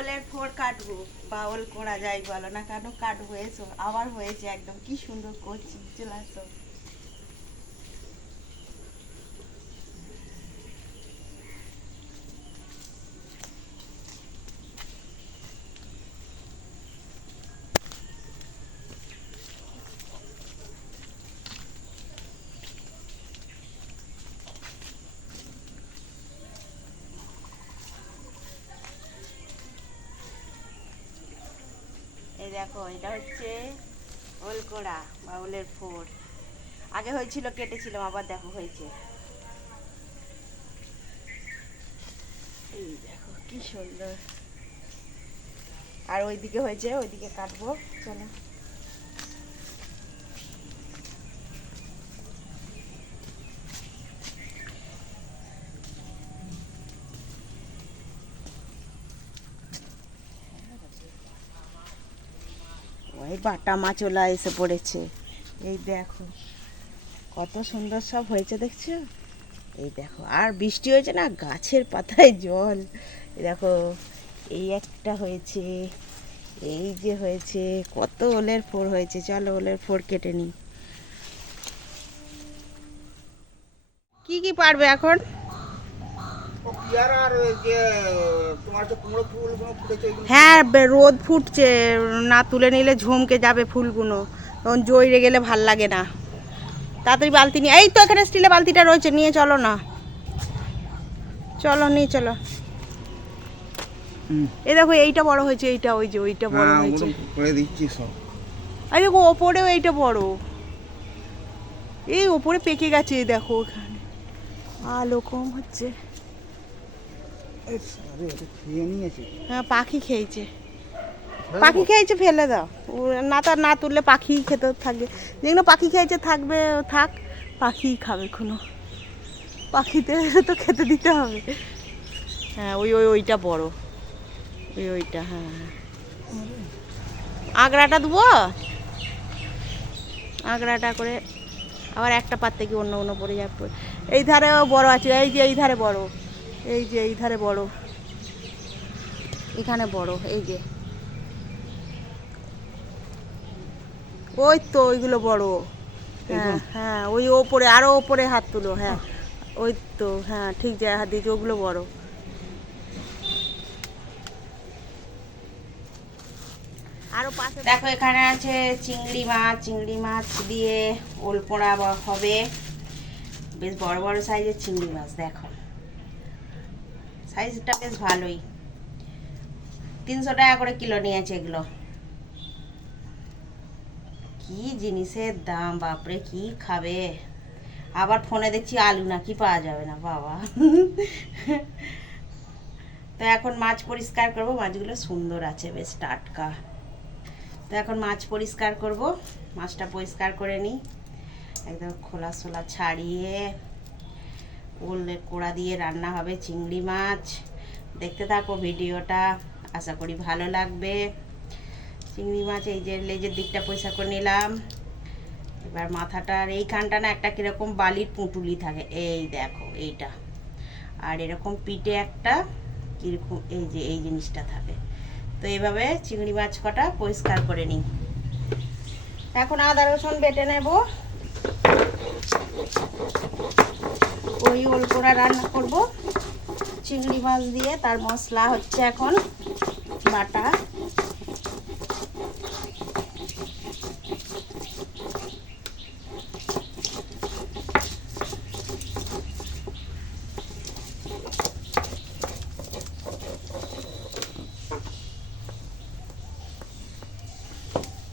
ওলের ফোর কাটবো বা ওল করা যায় বলো না কেন? কাটবো এসো আবার হয়েছে একদম। কি সুন্দর করছি, চলে আসো এই দেখো, এটা হচ্ছে ওল কোড়া বা ওলের ফোর আগে হয়েছিল, কেটেছিলাম, আবার দেখো হয়েছে। এই দেখো, কি সুন্দর। আর ওইদিকে হয়েছে, ওইদিকে কাটবো, চলো। ওই বাটা মাছওলা এসে পড়েছে। এই দেখো, কত সুন্দর সব হয়েছে দেখছ? এই দেখো, আর বৃষ্টি হয়েছে না, গাছের পাতায় জল। এই দেখো, এই একটা হয়েছে, এই যে হয়েছে, কত ওলের ফোর হয়েছে। চলো ওলের ফোর কেটে নিই। কি কি পারবে এখন ও পেয়ারা আর ওই যে তোমার যে কুমড়ো ফুলগুলো ফুটেছে ওইগুলো হ্যাঁ রোদ ফুটছে না তুলে নিলে ঝুমকে যাবে ফুলগুলো। তখন জইরে গেলে ভালো লাগে না। তাড়াতাড়ি বালতি নিয়ে এই তো এখানে স্টিলের বালতিটা রয়েছে নিয়ে চলো না। চলো নিয়ে চলো। এই দেখো এইটা বড় হয়েছে এইটা ওই যে ওইটা বড় হ্যাঁ হয়েছে। ওগুলো দিচ্ছি সব। এই দেখো ওপরেও এইটা বড়। এই ওপরে পেকে গেছে এই দেখো ওখানে। আলো কম হচ্ছে এই আরে এটা খেয়ে নিয়েছে হ্যাঁ পাখি খেয়েছে। পাখি খেয়েছে, ফেলে দাও। না তার না তুললে পাখি খেতে থাকবে যেগুলো পাখি খেয়েছে থাকবে, থাক, পাখি খাবে কোনো পাখিতে তো খেতে দিতে হবে। হ্যাঁ ওই ওই, ওইটা বড়। ওই, ওইটা হ্যাঁ হ্যাঁ। আগড়াটা দেবো আগড়াটা করে আবার একটা পাত থেকে অন্য অন্য পড়ে যাবে। এই ধারেও বড় আছে, এই যে এই ধারে বড়। এই যে এই ধারে বড়। এখানে বড় এই যে। ওই তো ওইগুলো বড়। হ্যাঁ হ্যাঁ ওই ওপরে আরও ওপরে হাত তুলো হ্যাঁ। ওই তো হ্যাঁ ঠিক যায় হাত দিয়েছে ওগুলো বড়। আরও পাশে দেখো এখানে আছে চিংড়ি মাছ চিংড়ি মাছ দিয়ে ওল পোড়া হবে। বেশ বড় বড় সাইজের চিংড়ি মাছ দেখো। সাইজটা বেশ ভালোই। তিনশো টাকা করে কিলো নিয়েছে এগুলো। কি জিনিসের দাম, বাপরে, কি খাবে? আবার ফোনে দেখছি আলু নাকি পাওয়া যাবে না, বাবা। তো এখন মাছ পরিষ্কার করব, মাছগুলো সুন্দর আছে বেশ টাটকা। তো এখন মাছ পরিষ্কার করব, মাছটা পরিষ্কার করে নিই। একদম খোলা সোলা ছাড়িয়ে ওলে কোড়া দিয়ে রান্না হবে চিংড়ি মাছ। দেখতে থাকো ভিডিওটা, আশা করি ভালো লাগবে। চিংড়ি মাছ, এই যে লেজের দিকটা পয়সা করে নিলাম। এবার মাথাটার এইখানটা না একটা কীরকম বালির পুঁটুলি থাকে, এই দেখো এইটা। আর এরকম পিঠে একটা কীরকম, এই যে এই জিনিসটা থাকে। তো এইভাবে চিংড়ি মাছ কটা পরিষ্কার করে নিই। এখন আদা রসুন বেটে নেব। ওই ওল পোড়া রান্না করব। চিংড়ি মাছ দিয়ে, তার মশলা হচ্ছে এখন বাটা।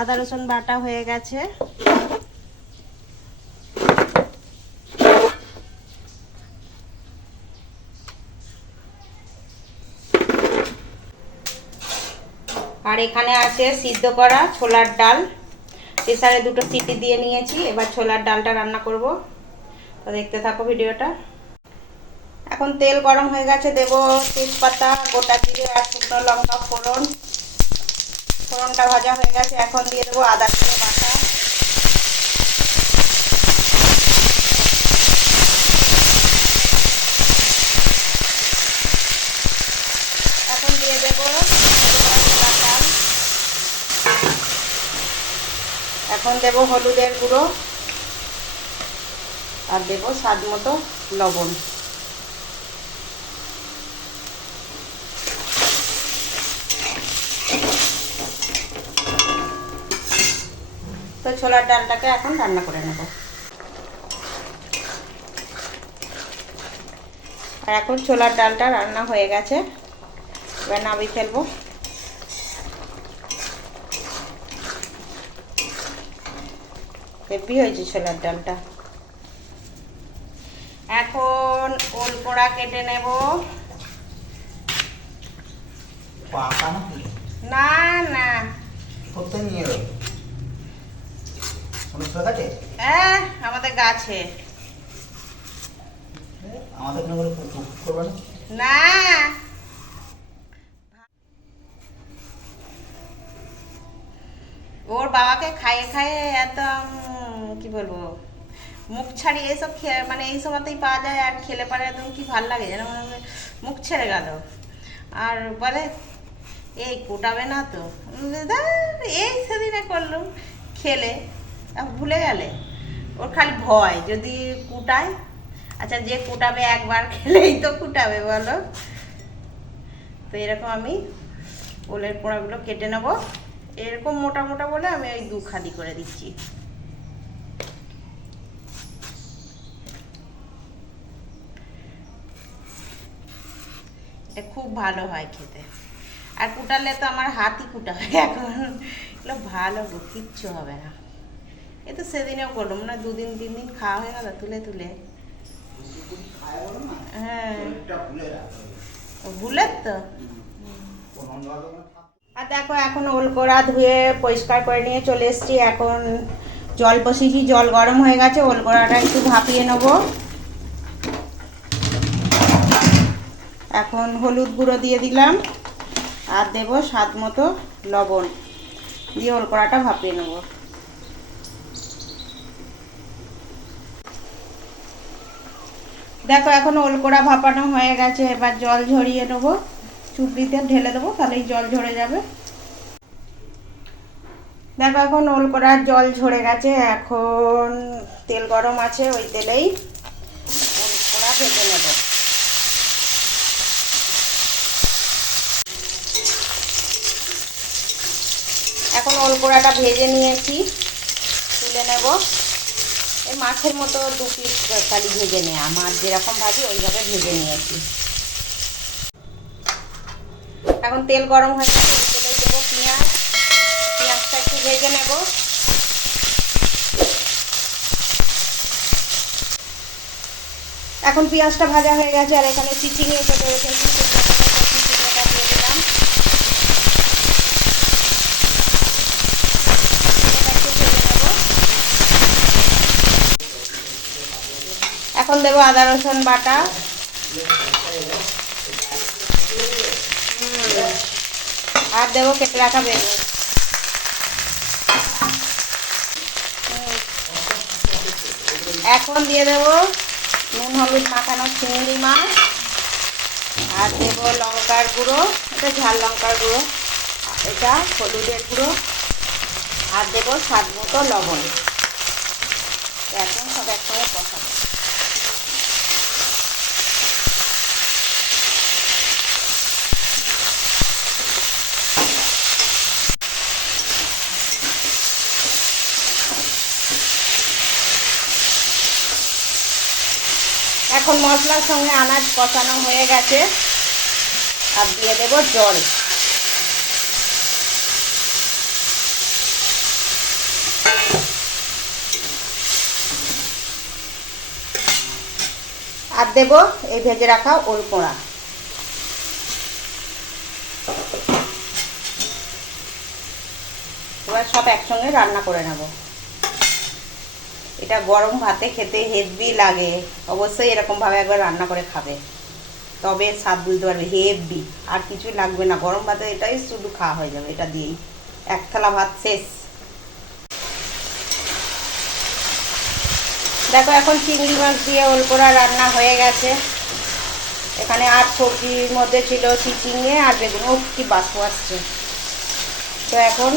আদা রসুন বাটা হয়ে গেছে। আর এখানে আছে সিদ্ধ করা ছোলার ডাল। প্রেসারে দুটো সিটি দিয়ে নিয়েছি, এবার ছোলার ডালটা রান্না করব। তো দেখতে থাকো ভিডিওটা। এখন তেল গরম হয়ে গেছে, দেব তেজপাতা, গোটা জিরে আর শুকনো লঙ্কা ফোড়ন। ফোড়নটা ভাজা হয়ে গেছে, এখন দিয়ে দেবো আদা দিয়ে দেবো এখন দেব হলুদের গুঁড়ো আর দেব স্বাদ মতো লবণ। তো ছোলার ডালটাকে এখন রান্না করে নেব। আর এখন ছোলার ডালটা রান্না হয়ে গেছে। এবার নামিয়ে ফেলব। হেভি হয়েছে ছোলার ডালটা। এখন ওল পোড়া কেটে নেব। না না। হ্যাঁ আমাদের গাছে। আমাদের না। ওর বাবাকে খাইয়ে খাইয়ে একদম বলব? মুখ ছাড়িয়ে এইসব খেয়ে মানে এই সময়তেই পাওয়া যায় আর খেলে পারে একদম কি ভালো লাগে যেন মনে হবে মুখ ছেড়ে গেল। আর বলে, এই কোটাবে না তো? এই সেদিনে করলুম, খেলে ভুলে গেলে। ওর খালি ভয়, যদি কুটায় আচ্ছা যে কুটাবে একবার খেলেই তো কুটাবে, বলো? তো এরকম আমি ওলের পোড়াগুলো কেটে নেব। এরকম মোটা মোটা বলে আমি ওই দু খাদি করে দিচ্ছি। খুব ভালো হয় খেতে। আর কুটালে তো আমার হাতই কুটাবে এখন। এগুলো ভালো গো, কিচ্ছু হবে না। এ তো সেদিনেও করলাম না দুদিন, তিন দিন খাওয়া হয়ে গেল, তুলে তুলে। হ্যাঁ। ভুলের তো? আর দেখো, এখন ওল ওলকোড়া ধুয়ে পরিষ্কার করে নিয়ে চলে এসেছি। এখন জল বসিয়েছি, জল গরম হয়ে গেছে ওলকোড়াটা একটু ভাপিয়ে নেব। এখন হলুদ গুঁড়ো দিয়ে দিলাম আর দেব স্বাদ মতো লবণ। দিয়ে ওলকোড়াটা ভাপিয়ে নেব। দেখো, এখন ওলকোড়া ভাপানো হয়ে গেছে। এবার জল ঝরিয়ে নেব। চুপড়িতে ঢেলে দেবো, তাহলেই জল ঝরে যাবে। দেখো, এখন ওল করার জল ঝরে গেছে। এখন তেল গরম আছে, ওই তেলেই ওল করা ভেজে নেব। এখন ওল কোড়াটা ভেজে নিয়েছি। তুলে নেব। এই মাছের মতো দু পিস খালি ভেজে নেওয়া মাছ যেরকম ভাজি, ওইভাবে ভেজে নিয়েছি। এখন তেল গরম হয়ে গেছে তেলেই দেবো পেঁয়াজ। পেঁয়াজটা একটু ভেজে নেব। এখন পেঁয়াজটা ভাজা হয়ে গেছে, আর এখানে চিচিংয়ে কেটে রেখেছি চিচিংটা দিয়ে দিলাম এটা একটু ভেজে নেব এখন দেবো আদা, রসুন, বাটা। আর দেবো কেটে রাখা বেগুন। এখন দিয়ে দেবো নুন, হলুদ, মাখানো চিংড়ি মাছ। আর দেবো লঙ্কার গুঁড়ো। এটা ঝাল লঙ্কার গুঁড়ো। এটা হলুদের গুঁড়ো। আর দেবো স্বাদ মতো লবণ এখন সব একসঙ্গে কষাবো এখন মশলার সঙ্গে আনাজ কষানো হয়ে গেছে। আর দিয়ে দেবো জল। আর দেবো এই ভেজে রাখা ওল পোড়া। এবার সব একসঙ্গে রান্না করে নেব। এটা গরম ভাতে খেতে হেভি লাগে। অবশ্যই এরকমভাবে একবার রান্না করে খাবে। তবে স্বাদ বুঝতে পারবে, হেভি। আর কিছু লাগবে না। গরম ভাতে এটাই শুধু খাওয়া হয়ে যাবে, এটা দিয়েই। এক থালা ভাত শেষ। দেখো, এখন চিংড়ি মাছ দিয়ে ওলকোড়া রান্না হয়ে গেছে। এখানে আর সবজির মধ্যে ছিল চিচিঙে আর বেগুন। ও কি বাষ্প আসছে। তো এখন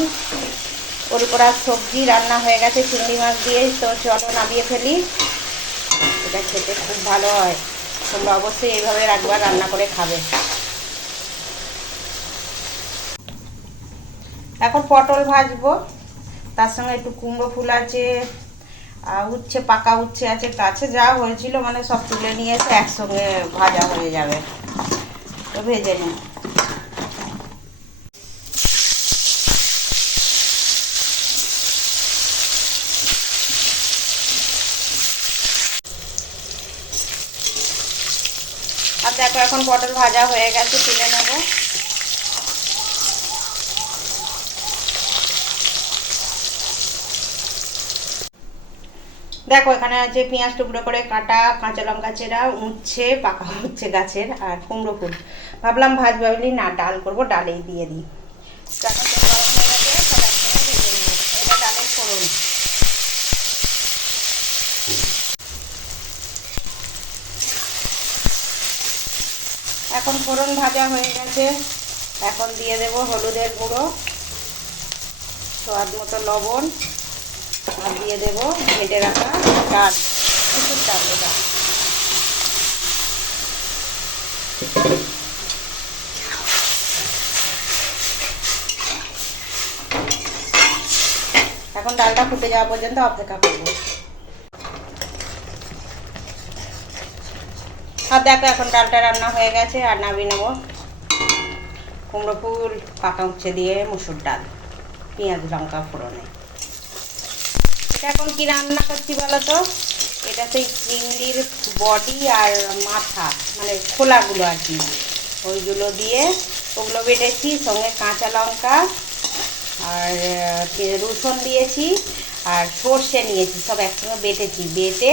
ওর করা সবজি রান্না হয়ে গেছে, চিংড়ি মাছ দিয়ে, তো চলো নামিয়ে ফেলি। এটা খেতে খুব ভালো হয়। তোমরা অবশ্যই এইভাবে একবার রান্না করে খাবে। এখন পটল ভাজবো। তার সঙ্গে একটু কুমড়ো ফুল আছে উচ্ছে, পাকা উচ্ছে আছে। কাছে যা হয়েছিল মানে সব তুলে নিয়ে এসে একসঙ্গে ভাজা হয়ে যাবে। তো ভেজে নিই আর দেখো এখন পটল ভাজা হয়ে গেছে, তুলে নেব। দেখো এখানে আছে পেঁয়াজ টুকরো করে কাটা, কাঁচা লঙ্কা চেরা, উচ্ছে, পাকা উচ্ছে গাছের, আর কুমড়ো ফুল। ভাবলাম ভাজ ভাবলি না, ডাল করব, ডালেই দিয়ে দিই। তো এখন তেল গরম হয়ে গেছে সব একসঙ্গে ভেজে নেব এটা ডালের ফোড়ন এখন ফোড়ন ভাজা হয়ে গেছে। এখন দিয়ে দেব হলুদের গুঁড়ো, স্বাদ মতো লবণ, আর দিয়ে দেব ভেজে রাখা ডাল প্রচুর ডাল এটা এখন ডালটা ফুটে যাওয়া পর্যন্ত অপেক্ষা করব। আর দেখো এখন ডালটা রান্না হয়ে গেছে, আর নামিয়ে নেব। কুমড়ো ফুল, পাকা উচ্ছে দিয়ে মুসুর ডাল, পেঁয়াজ লঙ্কা ফোড়নে। এটা এখন কি রান্না করছি বলো তো? এটা সেই চিংড়ির বডি আর মাথা মানে খোলাগুলো আর কি। ওইগুলো দিয়ে ওগুলো বেটেছি, সঙ্গে কাঁচা লঙ্কা আর রসুন দিয়েছি, আর সর্ষে নিয়েছি, সব একসঙ্গে বেটেছি। বেটে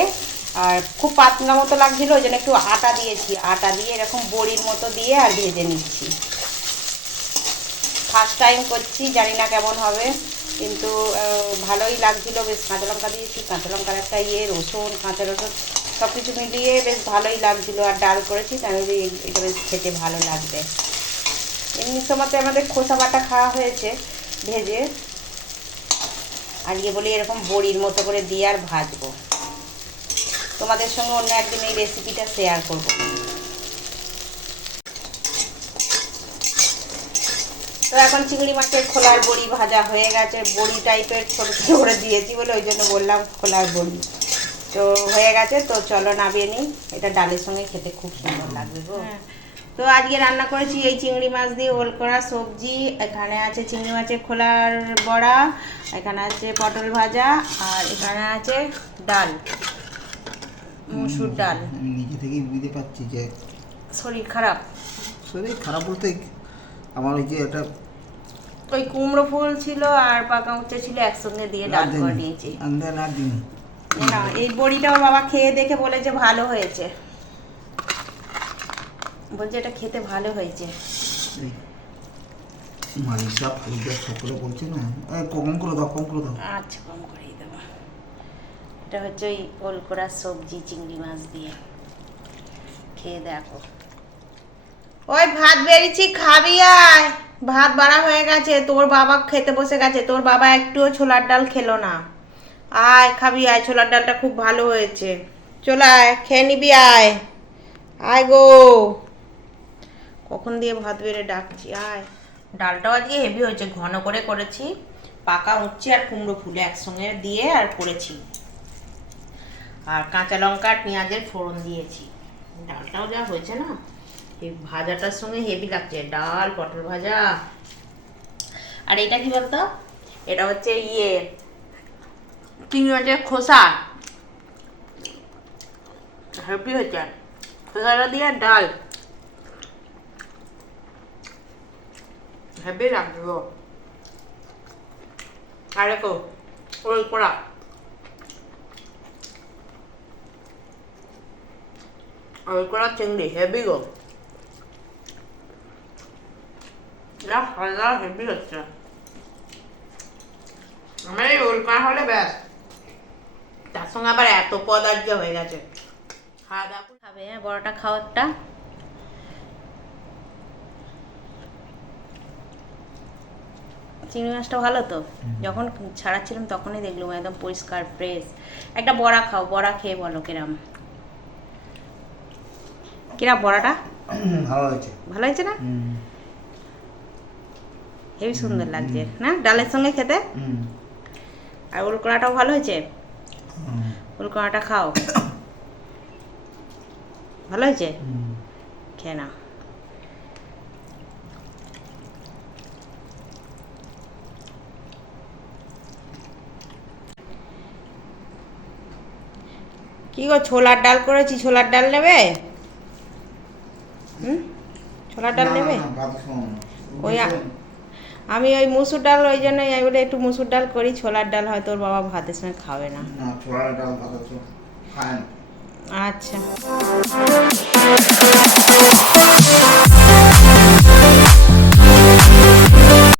আর খুব পাতলা মতো লাগছিল, ওই জন্য একটু আটা দিয়েছি। আটা দিয়ে এরকম বড়ির মতো দিয়ে আর ভেজে নিচ্ছি। ফার্স্ট টাইম করছি, জানি না কেমন হবে, কিন্তু ভালোই লাগছিল। বেশ কাঁচা লঙ্কা দিয়েছি, কাঁচা লঙ্কার একটা ইয়ে রসুন, কাঁচা রসুন সব কিছু মিলিয়ে বেশ ভালোই লাগছিল। আর ডাল করেছি আমি এটা বেশ খেতে ভালো লাগবে। এমনি সময়তে আমাদের খোসা বাটা খাওয়া হয়েছে, ভেজে। আর আজকে বলি এরকম বড়ির মতো করে দিয়ে আর ভাজবো। তোমাদের সঙ্গে অন্য একদিন এই রেসিপিটা শেয়ার করব। তো এখন চিংড়ি মাছের খোলার বড়ি ভাজা হয়ে গেছে। বড়ি টাইপের ছোটো ছোটো করে দিয়েছি বলে ওই জন্য বললাম খোলার বড়ি। তো হয়ে গেছে তো চলো নামিয়ে নিই। এটা ডালের সঙ্গে খেতে খুব সুন্দর লাগবে গো। তো আজকে রান্না করেছি এই চিংড়ি মাছ দিয়ে ওল করা সবজি। এখানে আছে চিংড়ি মাছের খোলার বড়া এখানে আছে পটল ভাজা আর এখানে আছে ডাল। মুসুর ডাল। আমি নিজে থেকেই বুঝতে পারছি যে শরীর খারাপ। শরীর খারাপ বলতে আমার ওই যে একটা ওই কুমড়ো ফুল ছিল আর পাকা উচ্চ ছিল একসঙ্গে দিয়ে ডাল করে নিয়েছি আন্দা না এই বড়িটা ওর বাবা খেয়ে দেখে বলেছে ভালো হয়েছে। বলছে এটা খেতে ভালো হয়েছে। মালিশা ফুলটা সকলে বলছে না? কম করে দাও কম করে দাও? আচ্ছা কম দেবো এটা হচ্ছে ওই ওল করা সবজি, চিংড়ি মাছ দিয়ে। খেয়ে দেখো। ওই ভাত বেরিয়েছি, খাবি আয়। ভাত বাড়া হয়ে গেছে, তোর বাবা খেতে বসে গেছে, তোর বাবা একটুও ছোলার ডাল খেলো না। আয়, খাবি আয়, ছোলার ডালটা খুব ভালো হয়েছে। চল আয়, খেয়ে নিবি আয়। আয় গো। কখন দিয়ে ভাত বেড়ে ডাকছি, আয়। ডালটাও আজকে হেভি হয়েছে, ঘন করে করেছি, পাকা উচ্ছে আর কুমড়ো ফুলে একসঙ্গে দিয়ে আর করেছি। আর কাঁচা লঙ্কা পেঁয়াজের ফোড়ন দিয়েছি। ডালটাও যা হয়েছে না? এই ভাজাটার সঙ্গে হেভি লাগছে, ডাল, পটল ভাজা। আর এটা কি বলতো? এটা হচ্ছে ইয়ে চিংড়ি মাছের খোসা। হেভি হয়েছে? খোসাটা দিয়ে ডাল। হেভি লাগবে আর দেখো ওই করা করা চিংড়ি হেভি গো। যা হালকা হেভি হচ্ছে আমার এই ওল হলে ব্যাস তার সঙ্গে আবার এত পদ আজকে হয়ে গেছে। খাওয়া দাওয়া খাবে হ্যাঁ বড়টা খাও একটা। চিংড়ি মাছটা ভালো তো? যখন ছাড়াচ্ছিলাম তখনই দেখলাম একদম পরিষ্কার ফ্রেশ একটা বড়া খাও বড়া খেয়ে বলো কিরাম। কিরাম বড়াটা ভালো হয়েছে। ভালো হয়েছে না? হেবি সুন্দর লাগছে না? ডালের সঙ্গে খেতে? আর উলকড়াটাও ভালো হয়েছে? উলকড়াটা খাও। ভালো হয়েছে? খেয়ে নাও। কি গো ছোলার ডাল করেছি? ছোলার ডাল নেবে? ছোলার ডাল নেবে? ওই আমি ওই মুসুর ডাল ওই জন্যই আমি বলে একটু মুসুর ডাল করি ছোলার ডাল হয়তো ওর বাবা ভাতের সঙ্গে খাবে না। আচ্ছা।